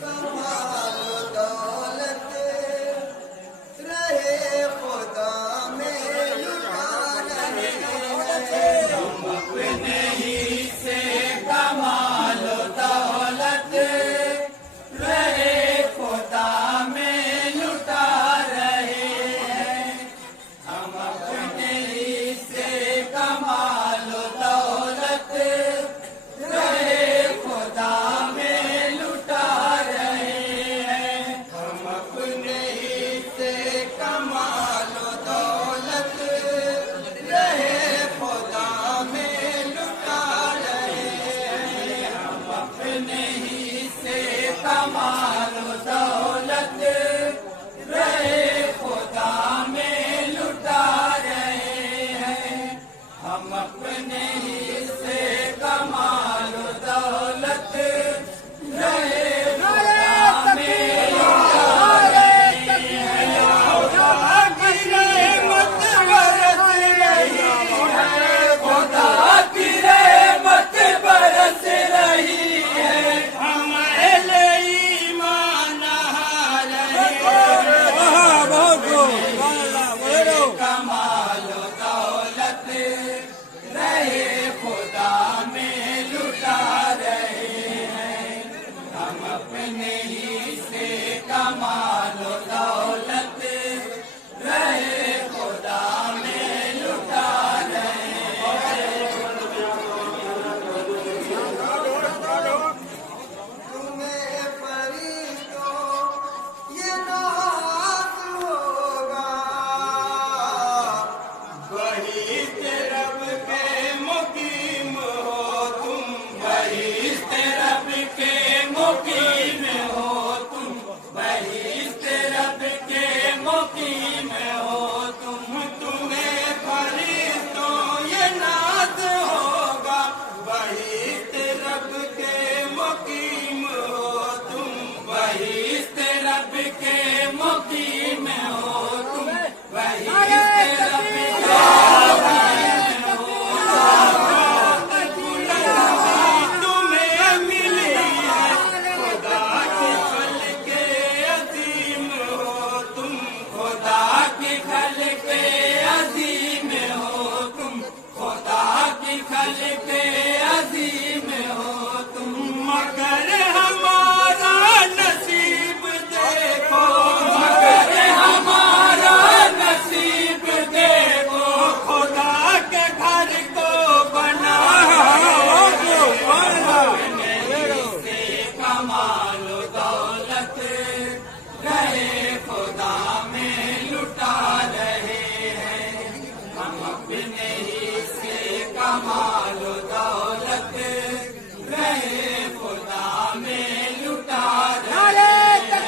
کمال و دولت رہے خدا میں لٹا رہے ہیں، ہم اپنے ہی سے کمال و دولت رہے خدا میں لٹا رہے ہیں، ہم اپنے ہی سے کمال و دولت رہے خدا میں لٹا رہے ہیں، ہم اپنے ہی سے کمال و دولت رہے خدا میں لٹا رہے ہیں، ہم اپنے ہی سے کمال و دولت رہے خدا میں لٹا رہے ہیں، ہم اپنے ہی سے کمال و دولت رہے خدا میں لٹا رہے ہیں، خدا کی رحمت برس رہی ہے، خدا کی رحمت برس رہی ہے، ہم اہل ایمان نہا رہے ہیں، کمال و دولت رہے خدا میں لٹا رہے ہیں، ہم اپنے ہی سے کمال و دولت رہے خدا میں لٹا رہے ہیں، تمہیں فرشتوں یہ ناز ہوگا، بہشت رب کے مقیم ہو تم، بہشت رب کے مقیم ہو تم، بہشت رب کے مقیم ہو تم، تمہیں فرشتوں یہ ناز ہوگا، بہشت رب کے مقیم ہو تم، بہشت رب کے مقیم ہو تم، بہشت رب کے تمہیں ملی ہے، خدا کی خلق عظیم ہو تم، خدا کی خلق عظیم ہو تم، خدا کی خلق عظیم ہو تم، مگر ہمارا نصیب دیکھو، مگر ہمارا نصیب دیکھو، خدا کے گھر کو بنا سے کمال و دولت رہے خدا میں لٹا رہے ہیں، ہم اپنے ہی سے کمال و دولت رہے خدا میں لٹا رہے ہیں،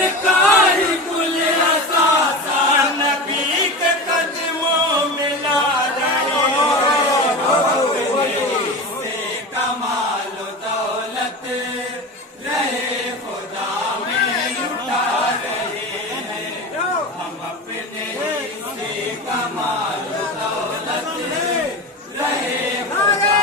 सरकार कुल असासा नबी के कदमों में ला रहे हैं से कमाल दौलत रहे खुदा में लुटा रहे हैं हम अपने से कमाल दौलत रहे खुदा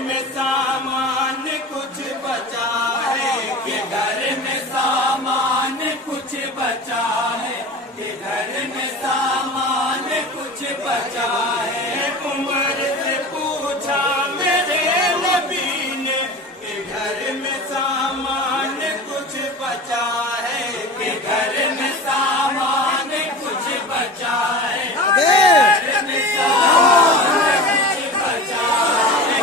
में सामान कुछ बचा है कि घर में सामान कुछ बचा है कि घर में सामान कुछ बचा है उमर से पूछा मेरे नबी ने कि घर में सामान कुछ बचा है कि घर में सामान कुछ बचा है घर में सामान कुछ बचा है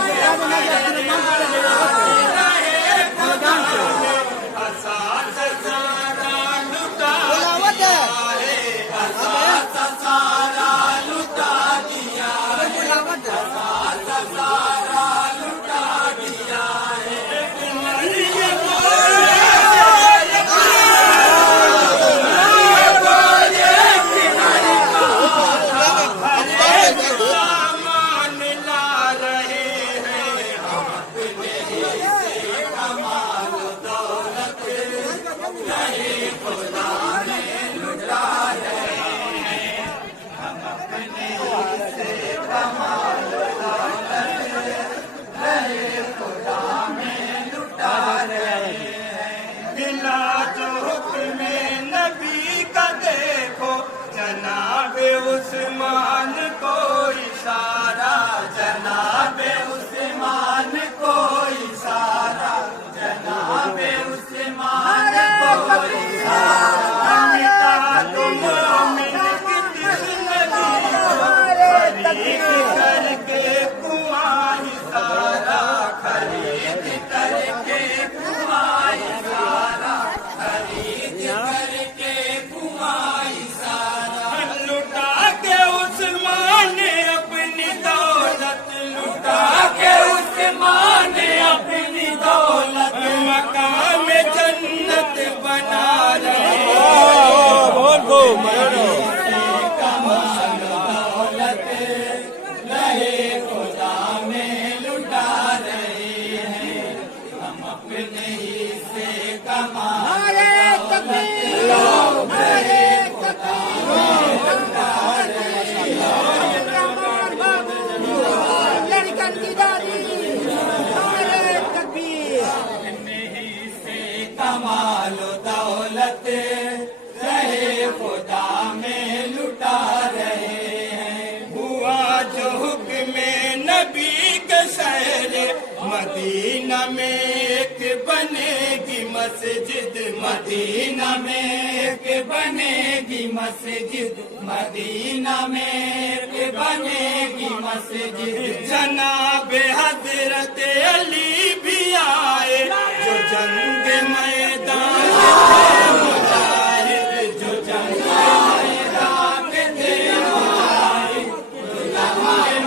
उस्मान को इशारा जनाबे उस्मान को इशारा जनाबे उस्मान को इशारा मिटा दो मोमिन की दुश्मनी खरीद करके कुआं सारा खरीद करके कुआं सारा खरीद करके कुआं सारा लुटा के उस्मान अपनी दौलत लुटा के उस्मान अपनी दौलत मकाम जन्नत बना रहे कमाल दौलत रहे खुदा में लुटा रहे हैं हम अपने ही से कमाल दौलत रहे खुदा में लुटा रहे कमाल दौलत रहे खुदा में लुटा रहे हैं हुआ जो हुक्म नबी के शहर मदीना में एक बनेगी मस्जिद मदीना में एक बनेगी मस्जिद मदीना में एक बनेगी मस्जिद जनाब हजरत अली भी आए जो जंग मैदान थे मुजाहिद जो जंग मैदान थे मुजाहिद जो जंग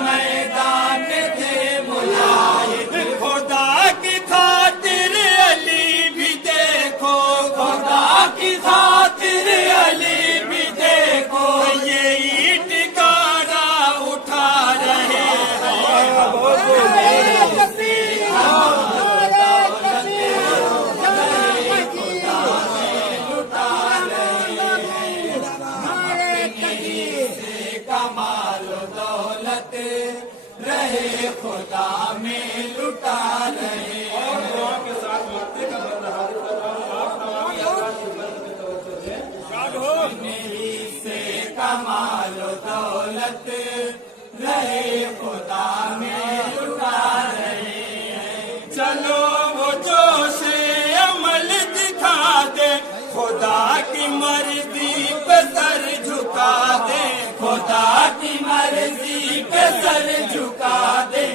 मैदान थे मुजाहिद खुदा की खातिर अली भी देखो खुदा की खातिर अली भी देखो ये ईंट गारा उठा रहे हैं कमाल दौलत रहे खुदा में लुटा रहे और दुआ के साथ मक्के का बंदा से कमाल दौलत रहे खुदा में लुटा रहे हैं चलो वो जोश अमल दिखा दे खुदा की मर्जी पे सर झुका दे खुदा की मर्जी पे सर झुका दे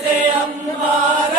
سے انبار